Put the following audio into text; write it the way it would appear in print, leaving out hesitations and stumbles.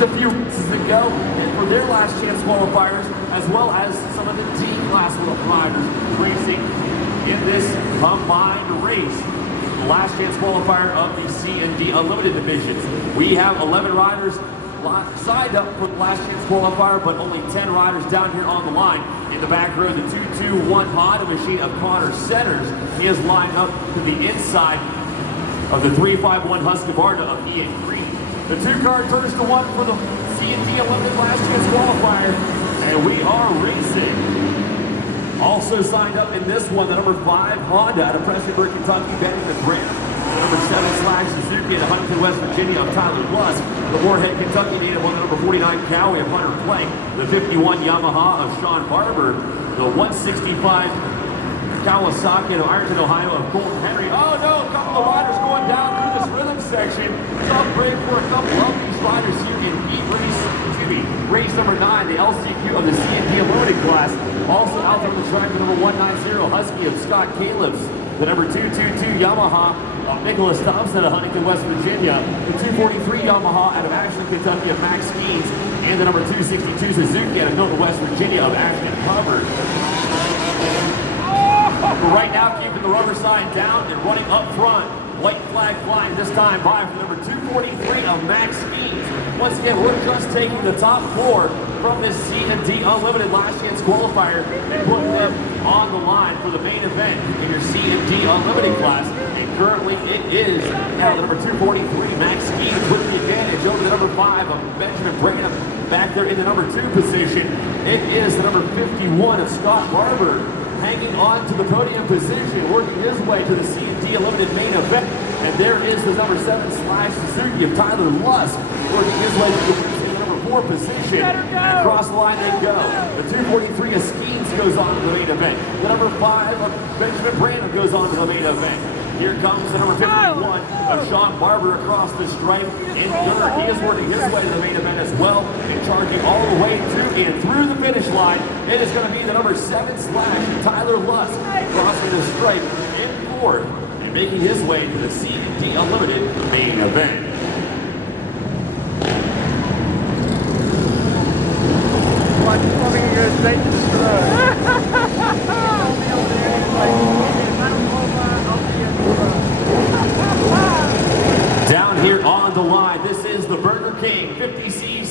just a few races to go for their last chance qualifiers, as well as some of the D-class riders racing in this combined race. The last chance qualifier of the C and D Unlimited divisions. We have 11 riders signed up for the last chance qualifier, but only 10 riders down here on the line. In the back row, the 221 Honda machine of Connor Centers. He is lined up to the inside of the 351 Husqvarna of Ian Green. The 2-car turns to 1 for the C and D Unlimited last chance qualifier, and we are racing. Also signed up in this one, the number 5 Honda out of Prestonburg, Kentucky, Benjamin Graham. The number 7 Suzuki out of Huntington, West Virginia of Tyler Lusk. The Moorhead, Kentucky native on the number 49 Cowie of Hunter Plank. The 51 Yamaha of Sean Barber. The 165 Kawasaki of Ironton, Ohio of Colton Henry. Oh no, a couple of riders going down through this rhythm section. Tough break for a couple of these riders here in race number 9, the LCQ of the C&D Unlimited class. Also out on the track, the number 190 Husky of Scott Caleb's. The number 222 Yamaha of Nicholas Thompson of Huntington, West Virginia. The 243 Yamaha out of Ashland, Kentucky of Max Skeens. And the number 262 Suzuki out of Milton, West Virginia of Ashton Hubbard. But right now, keeping the rubber sign down and running up front. White flag flying this time by for number 243 of Max Skeens. Once again, we're just taking the top 4 from this C&D Unlimited last chance qualifier and putting them on the line for the main event in your C&D Unlimited class. And currently it is now the number 243, Max Skeens, with the advantage over the number 5 of Benjamin Branham back there in the number 2 position. It is the number 51 of Scott Barber hanging on to the podium position, working his way to the C&D Unlimited main event. And there is the number 7 Suzuki of Tyler Lusk, working his way to the number 4 position. And across the line they go. The 243 of Skeens goes on to the main event. The number 5 of Benjamin Branham goes on to the main event. Here comes the number 51 of Sean Barber across the stripe in third. He is working his way to the main event as well, and charging all the way to and through the finish line. It is going to be the number 7 Tyler Lusk crossing the stripe in fourth and making his way to the C&D Unlimited main event. Down here on the line, this is the Burger King 50cc